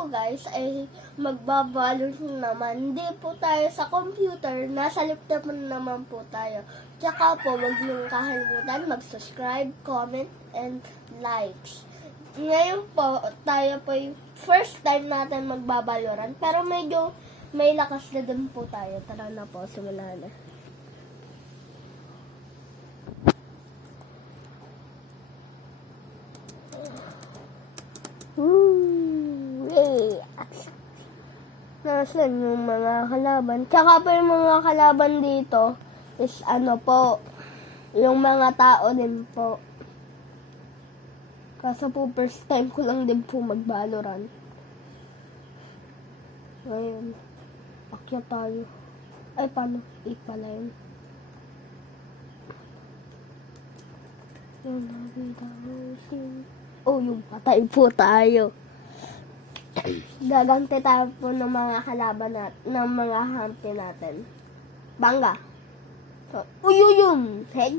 po guys ay magbabalot naman. Hindi po tayo sa computer, nasa laptop naman po tayo. Tsaka po, huwag niyong kakalimutan mag-subscribe, comment, and likes. Ngayon po, tayo po yung first time natin magbabaloran, pero medyo may lakas na din po tayo. Tara na po, simulan na. Nasaan yung mga kalaban? Tsaka pa yung mga kalaban dito is ano po, yung mga tao din po. Kaso po first time ko lang din po mag-Valorant. Ngayon, akyat tayo. Ay, paano? Pala yun. Oh, yung patay po tayo. Gaganti tayo po ng mga kalaban natin, ng mga hampi natin. Bangga. So, uyuyum. Head.